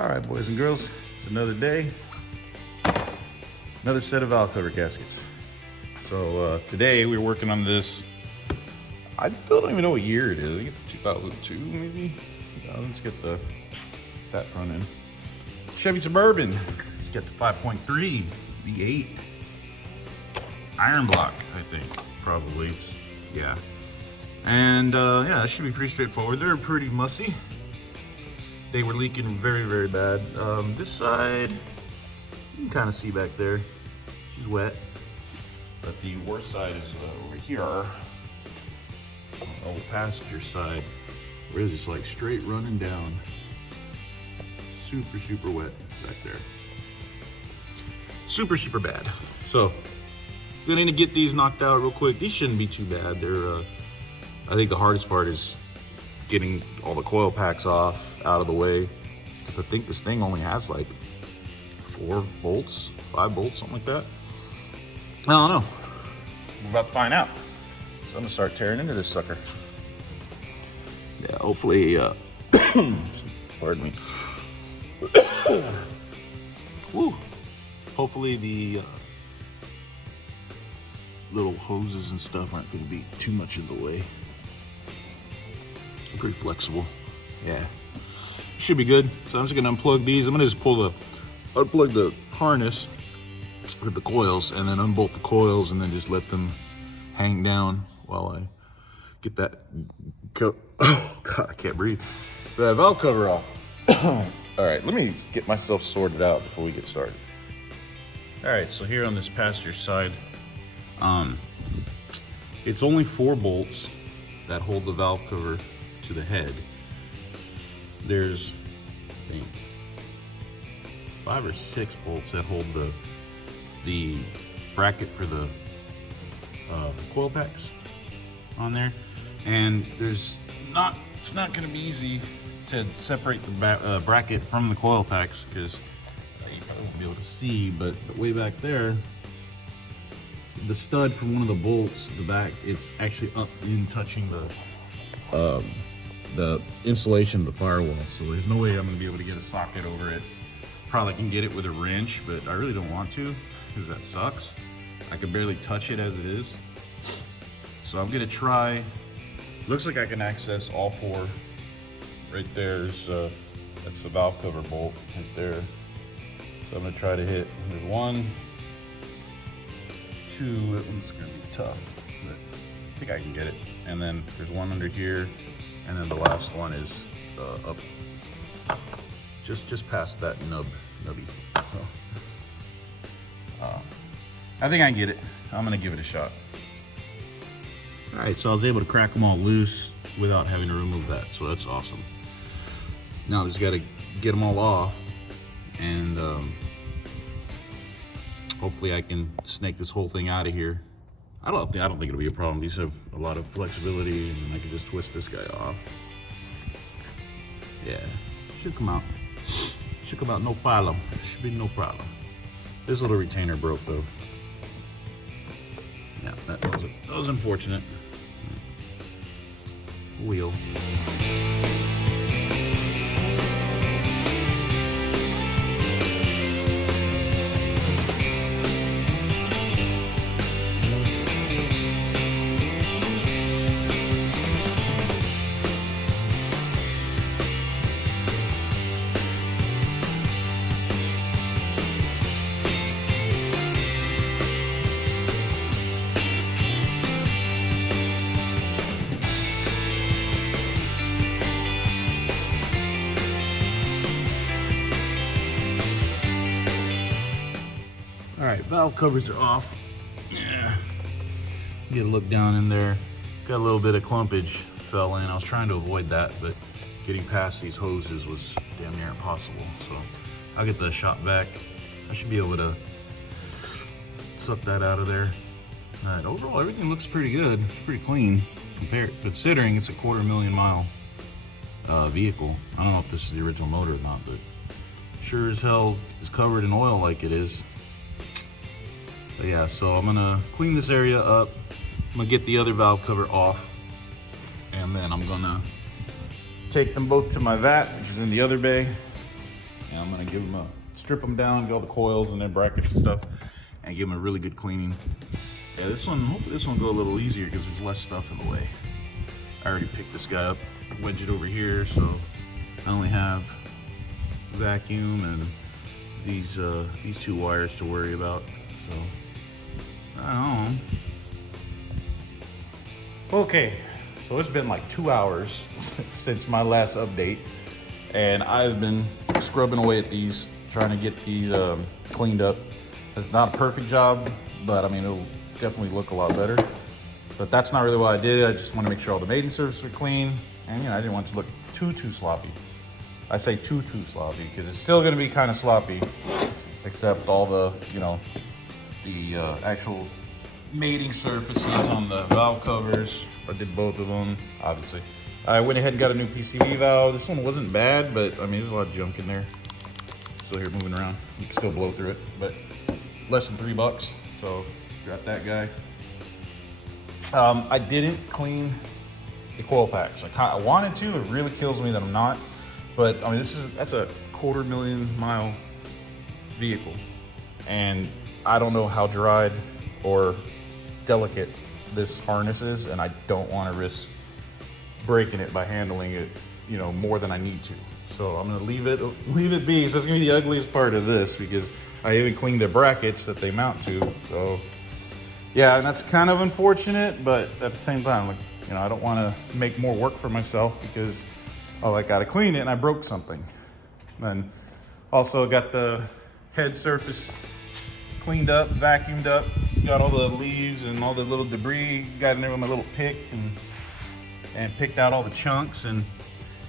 All right, boys and girls, it's another day, another set of valve cover gaskets. So today we're working on this. I still don't even know what year it is. I think it's 2002 maybe. Let's get that front end. Chevy Suburban. Let's get the 5.3 V8 iron block, I think, probably. Yeah. And yeah, that should be pretty straightforward. They're pretty mussy. They were leaking very, very bad. This side, you can kind of see back there. She's wet. But the worst side is over here. Old passenger side, where it's just like straight running down. Super, super wet back there. Super, super bad. So, gonna need to get these knocked out real quick. These shouldn't be too bad. They're, I think the hardest part is getting all the coil packs off out of the way, because I think this thing only has like 4 bolts, 5 bolts, something like that. I don't know. We're about to find out. So I'm gonna start tearing into this sucker. Yeah, hopefully, pardon me. Woo. Hopefully the little hoses and stuff aren't gonna be too much in the way. I'm pretty flexible. Yeah, should be good. So I'm just gonna unplug these. I'm gonna just unplug the harness with the coils and then unbolt the coils and then just let them hang down while I get that, oh God, I can't breathe. That valve cover off. All right, let me get myself sorted out before we get started. All right, so here on this passenger side, it's only 4 bolts that hold the valve cover to the head. There's, I think, 5 or 6 bolts that hold the bracket for the coil packs on there, and it's not going to be easy to separate the bracket from the coil packs, because you probably won't be able to see, but way back there, the stud from one of the bolts, the back, it's actually up in touching the insulation of the firewall, so there's no way I'm going to be able to get a socket over it. Probably can get it with a wrench, but I really don't want to, because that sucks. I can barely touch it as it is. So I'm gonna try, looks like I can access all 4. Right there's, that's the valve cover bolt right there. So I'm gonna try to hit, there's 1, 2, that one's gonna be tough, but I think I can get it. And then there's 1 under here, and then the last one is up, just past that nubby. So, I think I can get it. I'm gonna give it a shot. All right, so I was able to crack them all loose without having to remove that, so that's awesome. Now I just gotta get them all off, and hopefully I can snake this whole thing out of here. I don't think it'll be a problem. These have a lot of flexibility, and I can just twist this guy off. Yeah, should come out. Should come out no problem. Should be no problem. This little retainer broke though. Yeah, that was unfortunate. Wheel. All right, valve covers are off. Yeah. Get a look down in there. Got a little bit of clumpage fell in. I was trying to avoid that, but getting past these hoses was damn near impossible. So I'll get the shop vac. I should be able to suck that out of there. All right, overall everything looks pretty good, pretty clean, considering it's a 250,000 mile vehicle. I don't know if this is the original motor or not, but sure as hell is covered in oil like it is. But yeah, so I'm gonna clean this area up. I'm gonna get the other valve cover off, and then I'm gonna take them both to my vat, which is in the other bay, And I'm gonna give them strip them down, get all the coils and then brackets and stuff, and give them a really good cleaning. Yeah, hopefully this one will go a little easier because there's less stuff in the way. I already picked this guy up, wedged it over here, so I only have vacuum and these two wires to worry about. So I don't know. Okay, so it's been like 2 hours since my last update, and I've been scrubbing away at these, trying to get these cleaned up. It's not a perfect job, but I mean, it'll definitely look a lot better. But that's not really what I did. I just want to make sure all the mating surfaces are clean, and you know, I didn't want it to look too sloppy. I say too sloppy because it's still going to be kind of sloppy, except all the, you know, the actual mating surfaces on the valve covers. I did both of them, obviously. I went ahead and got a new PCV valve. This one wasn't bad, but I mean, there's a lot of junk in there. Still here moving around. You can still blow through it, but less than $3. So got that guy. I didn't clean the coil packs. I wanted to. It really kills me that I'm not. But I mean, that's a 250,000 mile vehicle, and I don't know how dried or delicate this harness is, and I don't want to risk breaking it by handling it, you know, more than I need to. So I'm gonna leave it be. So that's gonna be the ugliest part of this, because I even cleaned the brackets that they mount to. So yeah, and that's kind of unfortunate, but at the same time, like, you know, I don't want to make more work for myself because, oh, I got to clean it and I broke something. And also got the head surface cleaned up, vacuumed up, got all the leaves and all the little debris, got in there with my little pick and picked out all the chunks. And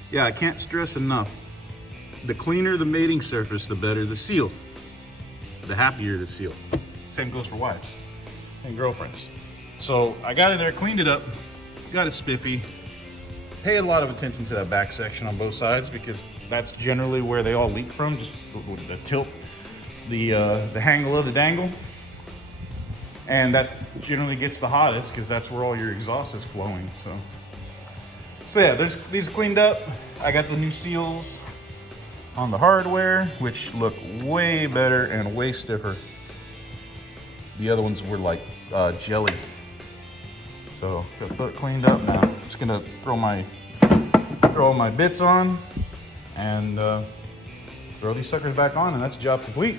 yeah, I can't stress enough, the cleaner the mating surface, the better the seal, the happier the seal. Same goes for wives and girlfriends. So I got in there, cleaned it up, got it spiffy. Pay a lot of attention to that back section on both sides, because that's generally where they all leak from, just the tilt, the hangle of the dangle. And that generally gets the hottest because that's where all your exhaust is flowing. So yeah, these are cleaned up. I got the new seals on the hardware, which look way better and way stiffer. The other ones were like jelly. So got it cleaned up now. Just gonna throw all my bits on and throw these suckers back on, and that's job complete.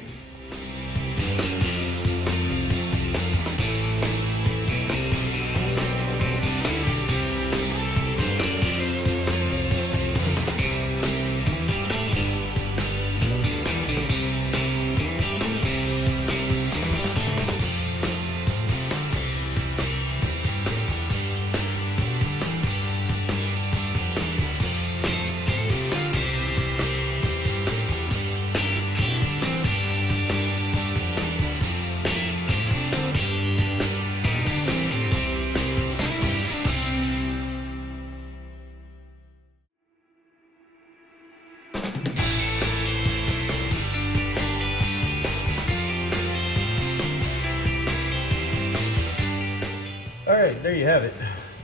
All right, there you have it.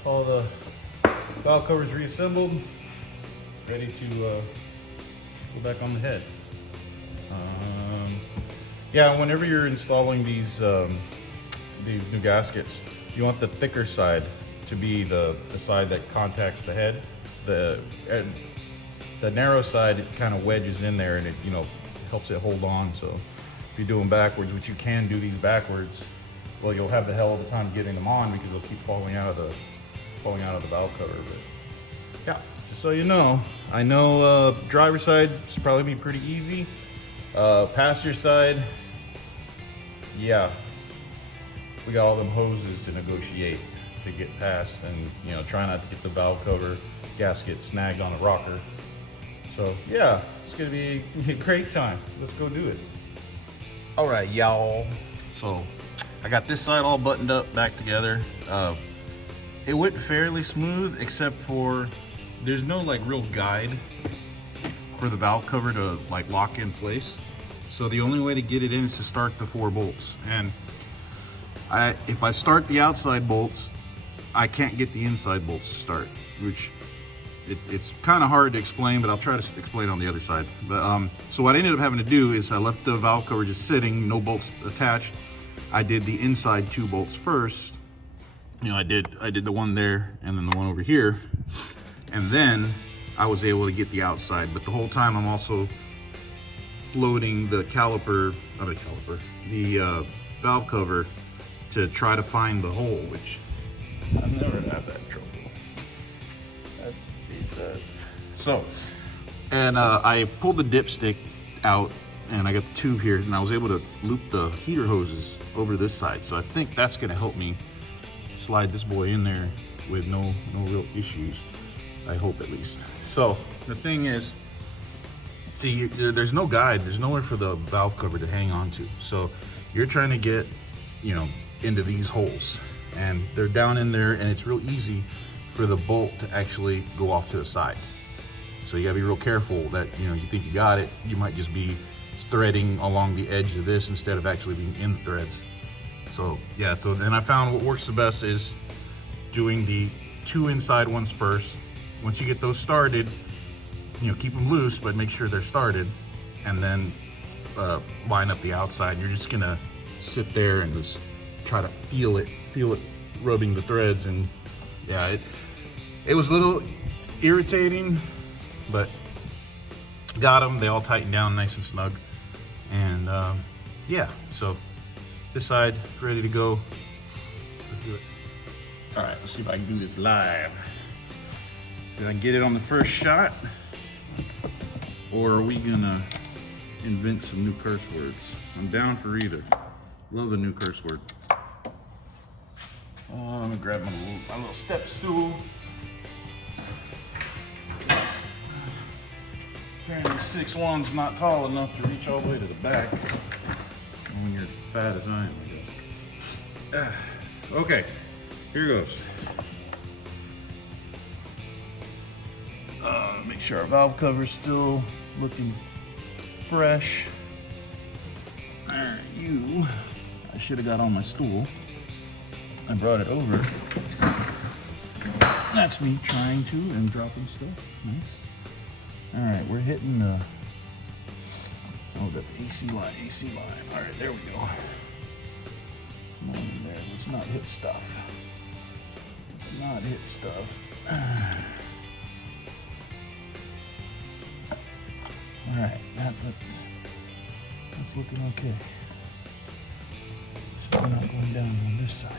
All the valve covers reassembled, ready to go back on the head. Yeah, whenever you're installing these new gaskets, you want the thicker side to be the side that contacts the head. The narrow side, it kind of wedges in there, and it, you know, helps it hold on. So if you do them backwards, which you can do these backwards, well, you'll have the hell of a time getting them on because they'll keep falling out of the valve cover. But yeah, just so you know, I know driver's side is probably be pretty easy. Passenger side, yeah, we got all them hoses to negotiate to get past, and you know, try not to get the valve cover gasket snagged on a rocker. So yeah, it's gonna be a great time. Let's go do it. All right, y'all. So I got this side all buttoned up, back together. It went fairly smooth, except for there's no like real guide for the valve cover to like lock in place. So the only way to get it in is to start the 4 bolts. And if I start the outside bolts, I can't get the inside bolts to start, which it's kind of hard to explain, but I'll try to explain on the other side. But so what I ended up having to do is I left the valve cover just sitting, no bolts attached. I did the inside 2 bolts first. You know, I did the one there and then the one over here, and then I was able to get the outside. But the whole time I'm also loading the the valve cover to try to find the hole, which I've never had that trouble. So, and I pulled the dipstick out and I got the tube here, and I was able to loop the heater hoses over this side. So I think that's gonna help me slide this boy in there with no real issues. I hope, at least. So the thing is, see, there's no guide, there's nowhere for the valve cover to hang on to. So you're trying to get, you know, into these holes, and they're down in there, and it's real easy for the bolt to actually go off to the side. So you gotta be real careful that, you know, you think you got it, you might just be threading along the edge of this instead of actually being in the threads. So yeah, so then I found what works the best is doing the 2 inside ones first. Once you get those started, you know, keep them loose, but make sure they're started, and then line up the outside. You're just gonna sit there and just try to feel it rubbing the threads. And yeah, it was a little irritating, but got them. They all tightened down nice and snug. And yeah, so this side ready to go. Let's do it. All right, let's see if I can do this live. Did I get it on the first shot? Or are we gonna invent some new curse words? I'm down for either. Love a new curse word. Let me grab my little step stool. Apparently 6'1's not tall enough to reach all the way to the back. When you're fat as I am, I guess. Okay, here goes. Make sure our valve cover's still looking fresh. All right, I should have got on my stool. I brought it over. That's me trying to and dropping stuff. Nice. All right, we're hitting the, got the AC line. All right, there we go. Come on in there. Let's not hit stuff. All right, that's looking okay. So we're not going down on this side.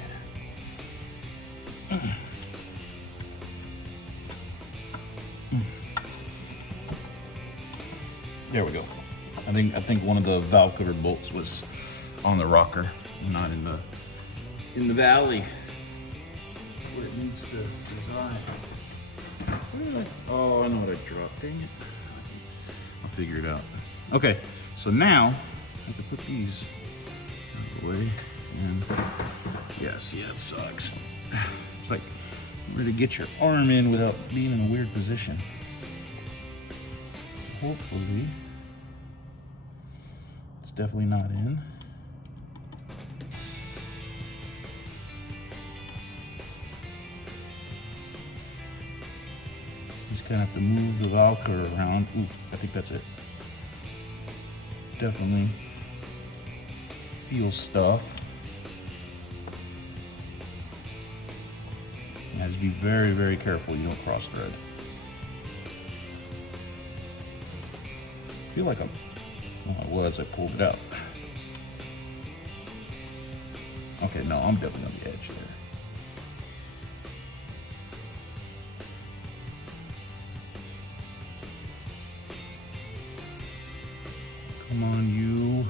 There we go. I think one of the valve cover bolts was on the rocker, not in the valley where it needs to reside. Oh, I know what I dropped. Dang it. I'll figure it out. Okay, so now I have to put these out of the way. And yes, yeah, it sucks. It's like where to get your arm in without being in a weird position. Hopefully, it's definitely not in. Just kind of have to move the valve cover around. Ooh, I think that's it. Definitely feel stuff. You have to be very, very careful you don't cross thread. I feel like I was, I pulled it out. Okay, no, I'm definitely on the edge there. Come on, you.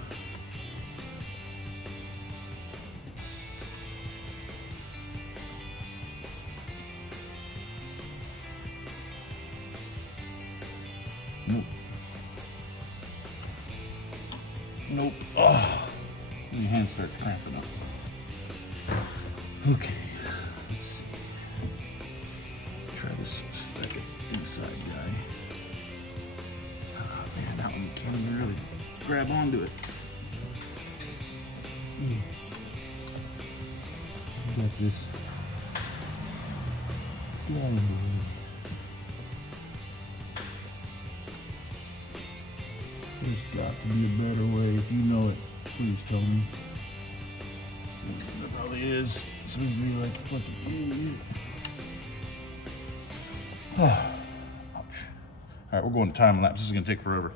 Nope. Nope. Oh, my hand starts cramping up. Okay, let's see. Try this second inside guy. Oh man, that one you can't even really grab onto it. Got this guy in the way. There's got to be a better way. If you know it, please tell me. There probably is. Seems to be like a fucking idiot. Ouch. All right, we're going time lapse. This is gonna take forever.